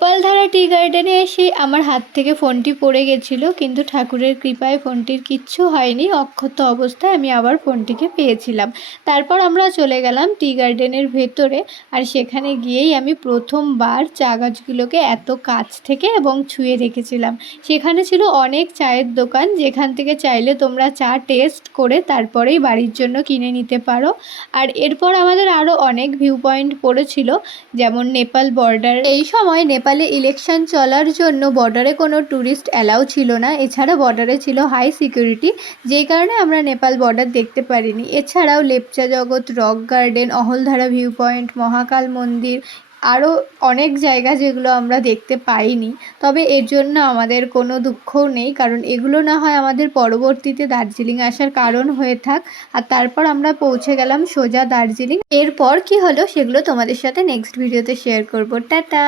গোপালধারা টি গার্ডেনে এসে আমার হাত থেকে ফোনটি পড়ে গেছিলো, কিন্তু ঠাকুরের কৃপায় ফোনটির কিচ্ছু হয়নি। অক্ষত অবস্থায় আমি আবার ফোনটিকে পেয়েছিলাম। তারপর আমরা চলে গেলাম টি গার্ডেনের ভেতরে, আর সেখানে গিয়েই আমি প্রথমবার চা গাছগুলোকে এত কাছ থেকে এবং ছুঁয়ে দেখেছিলাম। সেখানে ছিল অনেক চায়ের দোকান, যেখান থেকে চাইলে তোমরা চা টেস্ট করে তারপরেই বাড়ির জন্য কিনে নিতে পারো। আর এরপর আমাদের আরও অনেক ভিউ পয়েন্ট পড়েছিল, যেমন নেপাল বর্ডার। এই সময় নেপালে ইলেকশন চলার জন্য বর্ডারে কোনো ট্যুরিস্ট অ্যালাউ ছিল না। এছাড়া বর্ডারে ছিল হাই সিকিউরিটি, যেই কারণে আমরা নেপাল বর্ডার দেখতে পারিনি। এছাড়াও Lepcha Jagat, rock garden, Ahaldhara view point, Mahakal মন্দির, আরও অনেক জায়গা যেগুলো আমরা দেখতে পাইনি। তবে এর জন্য আমাদের কোনো দুঃখও নেই, কারণ এগুলো না হয় আমাদের পরবর্তীতে দার্জিলিং আসার কারণ হয়ে থাক। আর তারপর আমরা পৌঁছে গেলাম সোজা দার্জিলিং। এরপর কি হলো সেগুলো তোমাদের সাথে নেক্সট ভিডিওতে শেয়ার করব। টাটা।